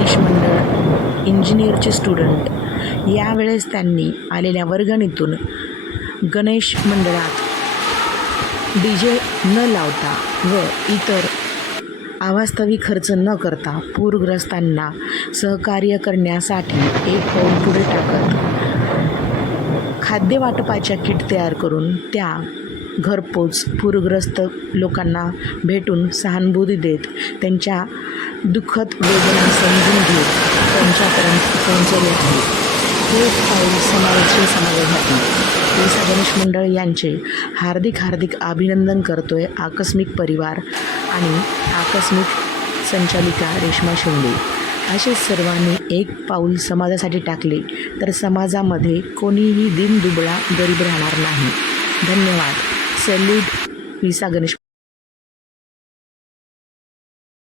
गणेश मंडळ इंजिनिअरचे स्टुडंट. यावेळेस त्यांनी आलेल्या वर्गणीतून गणेश मंडळात डी जे न लावता व इतर अवास्तविक खर्च न करता पूरग्रस्तांना सहकार्य करण्यासाठी एक पाऊल पुढे टाकत खाद्य वाटपाच्या किट तयार करून त्या घरपोच पूरग्रस्त लोकांना भेटून सहानुभूती देत त्यांच्या दुःखद वेदना समजून घेत त्यांच्यापर्यंत पोहोचले आहे. हे पाऊल समाजाचे समाजासाठी पेसा गणेश मंडळ यांचे हार्दिक हार्दिक अभिनंदन करतोय आकस्मिक परिवार आणि आकस्मिक संचालिका रेश्मा शिंदे. असे सर्वांनी एक पाऊल समाजासाठी टाकले तर समाजामध्ये कोणीही दिन दुबळा गरीब राहणार नाही. धन्यवाद. सॅल्यूट. विसा गणेश.